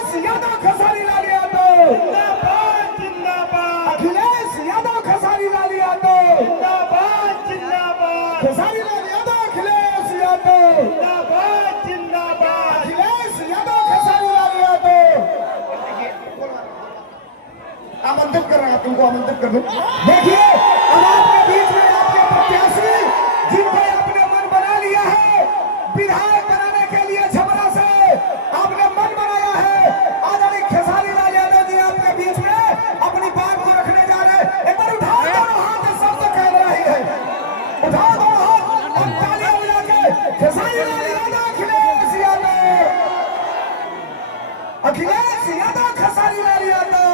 अखिलेश यादव खसारी लाल यादव जिंदाबाद जिंदाबाद अखिलेश यादव खसारी लाल यादव जिंदाबाद जिंदाबाद खसारी लाल यादव अखिलेश यादव जिंदाबाद जिंदाबाद अखिलेश यादव खसारी लाल यादव। आमंत्रित कर रहा तुमको, आमंत्रित कर दो। देखिए अब आपके बीच में आपके प्रत्याशी जिनको आपने मन बना लिया है, विधायक बनाने के लिए छपरा से आपने मन बनाया है, आदरणीय खेसारी लाल यादव जी आपके बीच में अपनी बात को रखने जा रहे हैं। एक बार उठाओ दोनों हाथ, सबसे कह रही है, उठाओ दोनों हाथ और तालियां बजा के खेसारी लाल यादव अखिलेश यादव, अखिलेश यादव खसारी लाल यादव।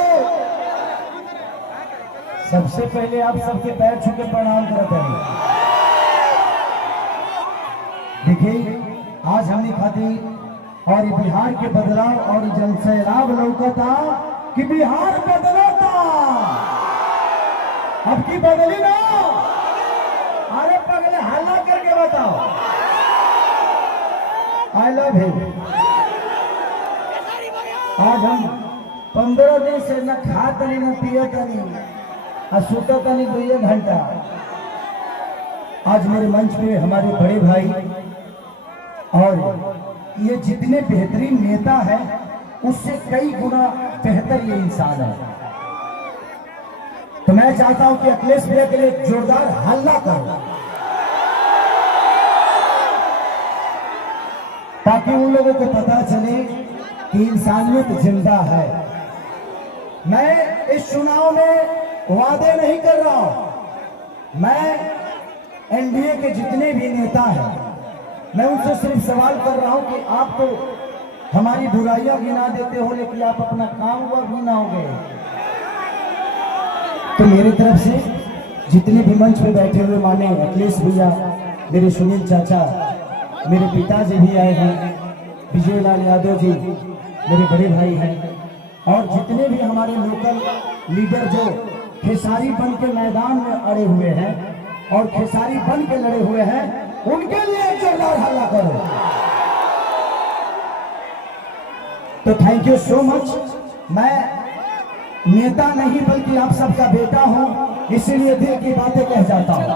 सबसे पहले आप सबके पैर छू के प्रणाम करते हैं। देखिए आज हमने खातिर और ये बिहार के बदलाव और जनसैलाब लौकता कि बिहार बदलता, अब की बदली ना। अरे पगले हल्ला करके बताओ, आई लव यू। आज हम 15 दिन से न खात नहीं न पियत नहीं और सुता था नहीं 2 घंटा। आज मेरे मंच पे हमारे बड़े भाई और ये जितने बेहतरीन नेता है उससे कई गुना बेहतर ये इंसान है। तो मैं चाहता हूं कि अखिलेश भैया के लिए एक जोरदार हल्ला करो ताकि उन लोगों को पता चले कि इंसानियत जिंदा है। मैं इस चुनाव में वादे नहीं कर रहा हूं, मैं एनडीए के जितने भी नेता हैं मैं उनसे सिर्फ सवाल कर रहा हूं कि आप तो हमारी बुराइयां गिना देते हो लेकिन आप अपना काम हुआ गिनाओगे। तो मेरी तरफ से जितने भी मंच पे बैठे हुए माने अखिलेश भैया, मेरे सुनील चाचा, मेरे पिताजी भी आए हैं, विजय लाल यादव जी मेरे बड़े भाई हैं, और जितने भी हमारे लोकल लीडर जो खेसारी बन के मैदान में अड़े हुए हैं और खेसारी बन के लड़े हुए हैं, उनके लिए एक जोरदार हल्ला करो। तो थैंक यू सो मच। मैं नेता नहीं बल्कि आप सबका बेटा हूं, इसीलिए दिल की बातें कह जाता हूं।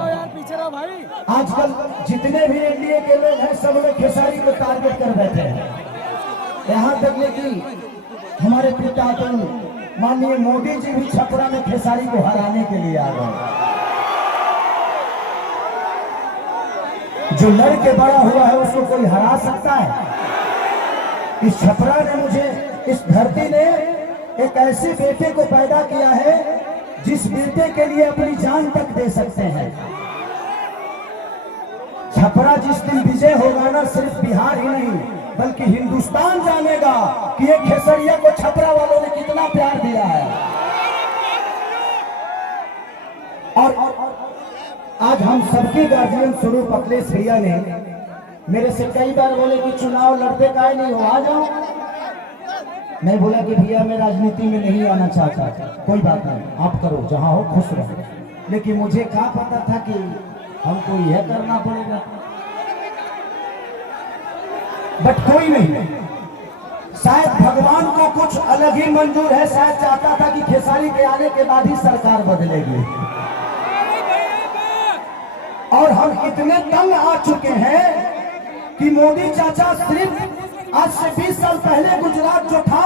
आजकल जितने भी एनडीए के लोग हैं सब लोग खेसारी को टारगेट कर बैठे हैं, यहां तक कि हमारे पिता तो माननीय मोदी जी भी छपरा में खेसारी को हराने के लिए आ गए। जो लड़के बड़ा हुआ है उसको कोई हरा सकता है? इस छपरा ने मुझे, इस धरती ने एक ऐसे बेटे को पैदा किया है जिस बेटे के लिए अपनी जान तक दे सकते हैं। छपरा जिस दिन विजय होगा ना, सिर्फ बिहार ही नहीं बल्कि हिंदुस्तान जानेगा कि ये खेसरिया को छपरा वालों ने कितना प्यार दिया है। और आज हम सबके गार्जियन स्वरूप अखिलेश भैया ने मेरे से कई बार बोले कि चुनाव लड़ते काहे नहीं हो, आ जाओ। मैं बोला कि भैया मैं राजनीति में नहीं आना चाहता, कोई बात नहीं, आप करो, जहां हो खुश रहो। लेकिन मुझे क्या पता था कि हमको यह करना पड़ेगा। बट कोई नहीं, शायद भगवान को कुछ अलग ही मंजूर है, शायद चाहता था कि खेसारी के आने के बाद ही सरकार बदलेगी। और हम इतने तंग आ चुके हैं कि मोदी चाचा सिर्फ आज से 20 साल पहले गुजरात जो था,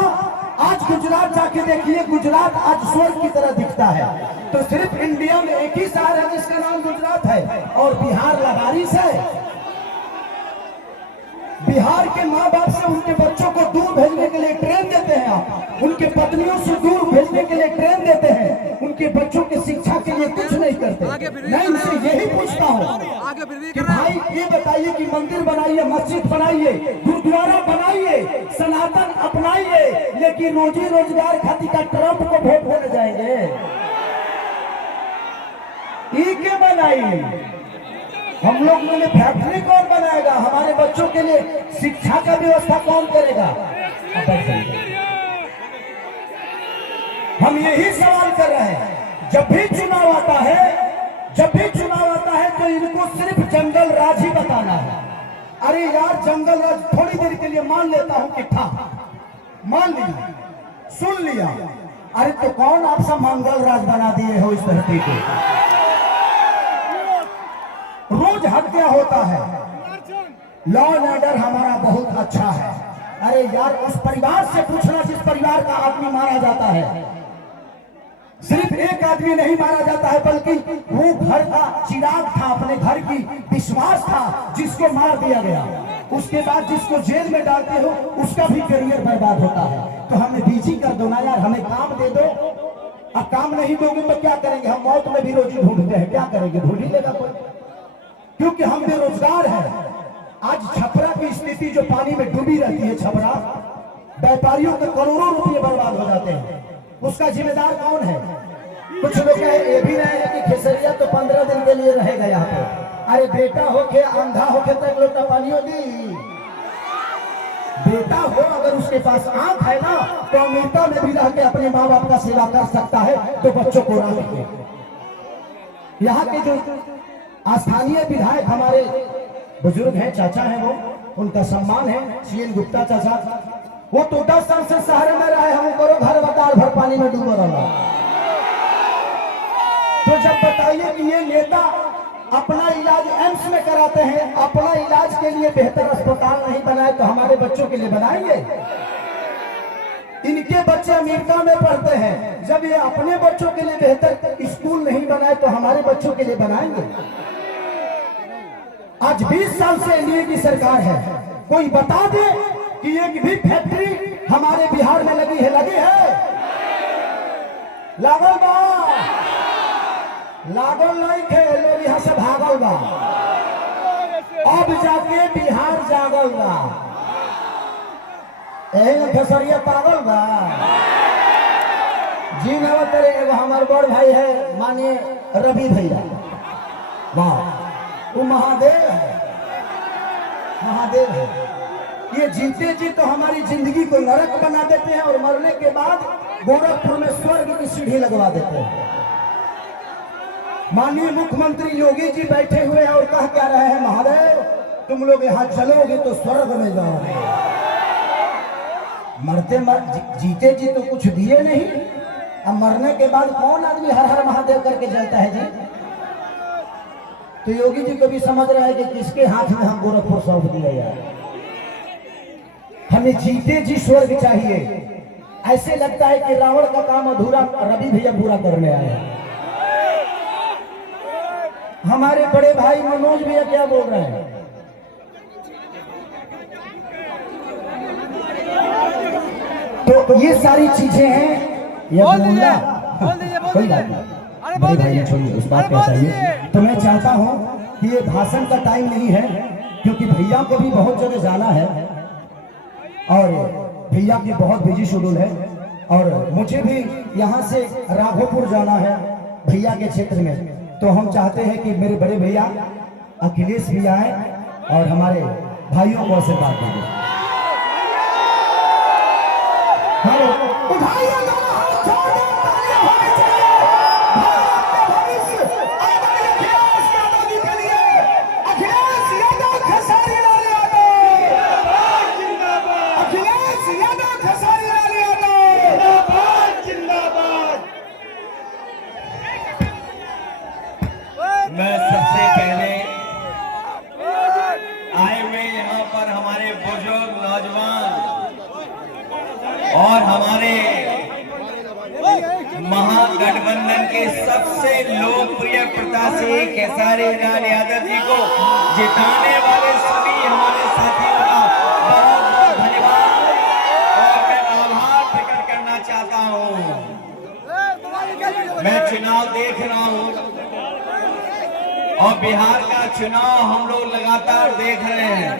आज गुजरात जाके देखिए, गुजरात आज स्वर्ग की तरह दिखता है। तो सिर्फ इंडिया में एक ही शहर है जिसका नाम गुजरात है, और बिहार लबारिश है। बिहार के माँ बाप से उनके बच्चों को दूर भेजने के लिए ट्रेन देते हैं आप, उनके पत्नियों से दूर भेजने के लिए ट्रेन देते हैं, उनके बच्चों की शिक्षा के लिए कुछ नहीं करते। मैं इनसे यही पूछता हूँ कि भाई ये बताइए कि मंदिर बनाइए, मस्जिद बनाइए, गुरुद्वारा बनाइए, सनातन अपनाइए, लेकिन रोजी रोजगार खातिर का ट्रंप को वोट होने जाएंगे? ये क्या बनाइए? हम लोग के लिए फैक्ट्री कौन बनाएगा? हमारे बच्चों के लिए शिक्षा का व्यवस्था कौन करेगा? हम यही सवाल कर रहे हैं। जब भी चुनाव आता है तो इनको सिर्फ जंगल राज ही बताना है। अरे यार, जंगल राज थोड़ी देर के लिए मान लेता हूं कि था, मान लिया, सुन लिया। अरे तो कौन आप सब मंगल राज बना दिए हो इस धरती को? रोज हत्या होता है, लॉ एंड ऑर्डर हमारा बहुत अच्छा है। अरे यार उस परिवार से पूछना जिस परिवार का आदमी मारा जाता है। सिर्फ एक आदमी नहीं मारा जाता है, बल्कि वो घर का चिराग था, अपने घर की विश्वास था, जिसको मार दिया गया। उसके बाद जिसको जेल में डालते हो उसका भी करियर बर्बाद होता है। तो हमें बीजी कर दो ना यार, हमें काम दे दो। अब काम नहीं दोगे तो क्या करेंगे? हम मौत में भी रोजी ढूंढते हैं, क्या करेंगे? ढूंढ ही लेगा कोई, क्योंकि हम बेरोजगार हैं। आज छपरा की स्थिति जो पानी में डूबी रहती है, छपरा व्यापारियों के करोड़ों रुपए बर्बाद हो जाते हैं, उसका जिम्मेदार कौन है? कुछ लोग ये भी रहे हैं कि खेसरिया तो 15 दिन के लिए रहेगा यहाँ पे। अरे बेटा होके अंधा होके तो एक लोटा पानियों दी। बेटा हो अगर उसके पास आंख है ना, तो अमेरिका में भी रह के अपने माँ बाप का सेवा कर सकता है, तो बच्चों को राह के। यहाँ के जो स्थानीय विधायक हमारे बुजुर्ग हैं, चाचा हैं, वो उनका सम्मान है, सीएन गुप्ता चाचा। वो तो 10 साल से शहर में रहे, हम करो घर बतार भर पानी में डूबा रहा। तो जब बताइए कि ये नेता अपना इलाज एम्स में कराते हैं, अपना इलाज के लिए बेहतर अस्पताल नहीं बनाए, तो हमारे बच्चों के लिए बनाएंगे? इनके बच्चे अमेरिका में पढ़ते हैं, जब ये अपने बच्चों के लिए बेहतर स्कूल नहीं बनाए तो हमारे बच्चों के लिए बनाएंगे? आज 20 साल से एनडीए की सरकार है, कोई बता दे कि एक भी फैक्ट्री हमारे बिहार में लगी है? लगी है? लागल बा? लागल नहीं थे, लोग यहाँ से भागल बा। अब जाके बिहार जागल बा। यही खेसरिया पागल बा जी। नवा तेरे एगो हमारे बड़ भाई है, मानिए रवि भैया, वाह, वो महादेव है, महादेव है। ये जीते जी तो हमारी जिंदगी को नरक बना देते हैं, और मरने के बाद गोरखपुर में स्वर्ग की सीढ़ी लगवा देते हैं। माननीय मुख्यमंत्री योगी जी बैठे हुए हैं और कह क्या रहे हैं, महादेव तुम लोग यहाँ चलोगे तो स्वर्ग में जाओगे। मरते जीते जी तो कुछ दिए नहीं, अब मरने के बाद कौन आदमी हर हर महादेव करके जलता है जी? तो योगी जी को भी समझ रहा है कि किसके हाथ में हम गोरखपुर सौंप दिया यार। हमें जीते जी स्वर्ग चाहिए। ऐसे लगता है कि रावण का काम अधूरा रवि भैया पूरा करने आए हैं। हमारे बड़े भाई मनोज भैया क्या बोल रहे हैं? तो ये सारी चीजें हैं। ये बोलना कोई बात नहीं, बड़े भाई ने छोड़िए, उस बात पे चाहिए। तो मैं चाहता हूं कि ये भाषण का टाइम नहीं है, क्योंकि भैया को भी बहुत जगह जाना है और भैया की बहुत बिजी शेड्यूल है, और मुझे भी यहाँ से राघोपुर जाना है भैया के क्षेत्र में। तो हम चाहते हैं कि मेरे बड़े भैया अखिलेश भी आए और हमारे भाइयों को आशीर्वाद देंगे। मैं सबसे पहले आए हुए यहाँ पर हमारे बुजुर्ग नौजवान और हमारे महागठबंधन के सबसे लोकप्रिय प्रत्याशी खेसारी लाल यादव जी को जिताने वाले सभी हमारे साथियों का बहुत बहुत धन्यवाद और मैं आभार प्रकट करना चाहता हूँ। मैं चुनाव देख रहा हूँ और बिहार का चुनाव हम लोग लगातार देख रहे हैं,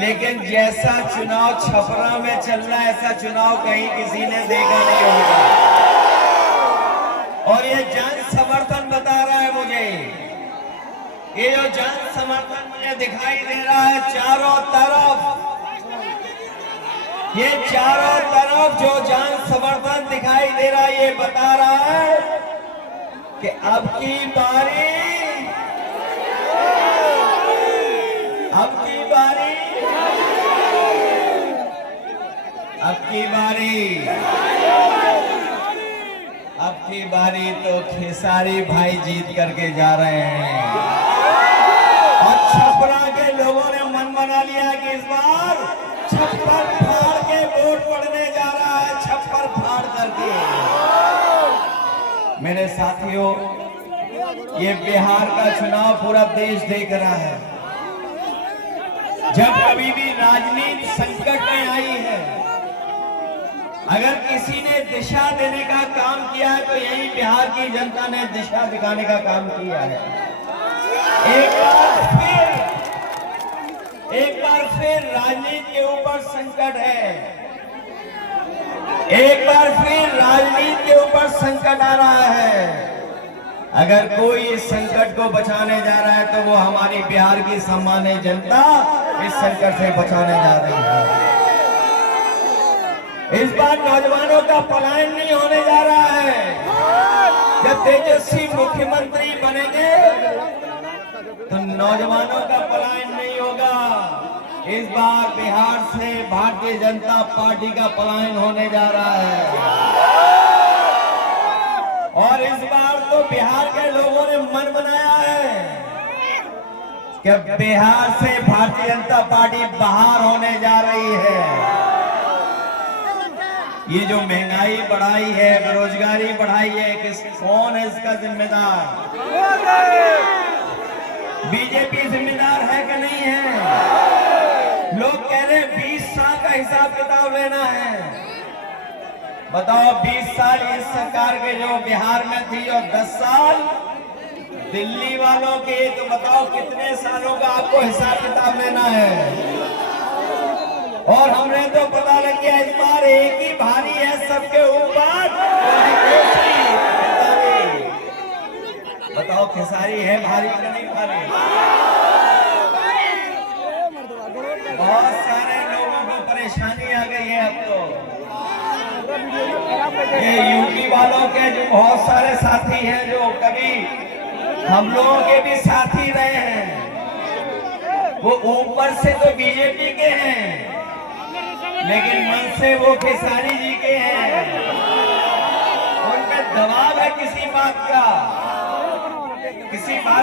लेकिन जैसा चुनाव छपरा में चल रहा है ऐसा चुनाव कहीं किसी ने देखा नहीं होगा। और ये जन समर्थन बता रहा है मुझे, ये जो जन समर्थन मुझे दिखाई दे रहा है चारों तरफ, ये चारों तरफ जो जन समर्थन दिखाई दे रहा है, ये बता रहा है कि अब की बारी अब की बारी तो खेसारी भाई जीत करके जा रहे हैं और छपरा के लोगों ने मन बना लिया कि इस बार छप्पर फाड़ के वोट पड़ने जा रहा है, छप्पर फाड़ करके। मेरे साथियों, ये बिहार का चुनाव पूरा देश देख रहा है। जब कभी भी राजनीति संकट में आई है, अगर किसी ने दिशा देने का काम किया है तो यही बिहार की जनता ने दिशा दिखाने का काम किया है। एक बार फिर राजनीति के ऊपर संकट है, एक बार फिर राजनीति के ऊपर संकट आ रहा है। अगर कोई इस संकट को बचाने जा रहा है तो वो हमारी बिहार की सामान्य जनता इस संकट से बचाने जा रही है। इस बार नौजवानों का पलायन नहीं होने जा रहा है। जब तेजस्वी मुख्यमंत्री बनेंगे तो नौजवानों का पलायन नहीं होगा। इस बार बिहार से भारतीय जनता पार्टी का पलायन होने जा रहा है और इस बार तो बिहार के लोगों ने मन बनाया है कि बिहार से भारतीय जनता पार्टी बाहर होने जा रही है। ये जो महंगाई बढ़ाई है, बेरोजगारी बढ़ाई है, कौन है इसका जिम्मेदार? बीजेपी जिम्मेदार है कि नहीं है? लोग कह रहे 20 साल का हिसाब किताब लेना है। बताओ, 20 साल इस सरकार के जो बिहार में थी और 10 साल दिल्ली वालों के, तो बताओ कितने सालों का आपको हिसाब किताब लेना है? और हमने तो पता लग गया इस बार एक ही भारी है सबके ऊपर। बताओ खेसारी है भारी कि नहीं भारी? बहुत सारे लोगों को परेशानी आ गई है अब तो। ये यूपी वालों के जो बहुत सारे साथी हैं जो कभी हम लोगों के भी साथी रहे हैं, वो ऊपर से तो बीजेपी के हैं लेकिन मन से वो खेसारी जी के हैं। उन पे दबाव है किसी बात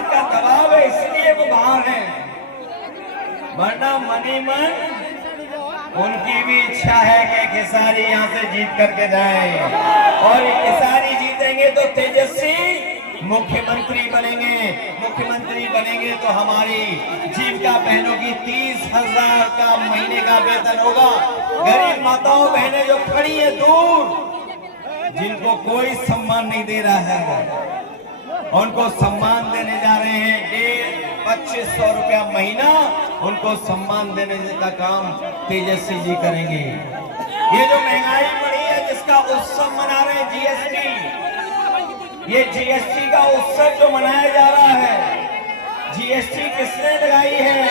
का दबाव है, इसलिए वो बाहर हैं। वरना मनी मन उनकी भी इच्छा है कि खेसारी यहाँ से जीत करके जाए और खेसारी जीतेंगे तो तेजस्वी मुख्यमंत्री बनेंगे तो हमारी जीविका बहनों की 30,000 का महीने का वेतन होगा। गरीब माताओं बहनें जो खड़ी है दूर, जिनको कोई सम्मान नहीं दे रहा है, उनको सम्मान देने जा रहे हैं। 2500 रुपया महीना उनको सम्मान देने का काम तेजस्वी जी करेंगे। ये जो महंगाई बढ़ी है जिसका उत्सव मना रहे हैं जीएसटी, ये जीएसटी का उत्सव जो मनाया जा रहा है, जीएसटी किसने लगाई है?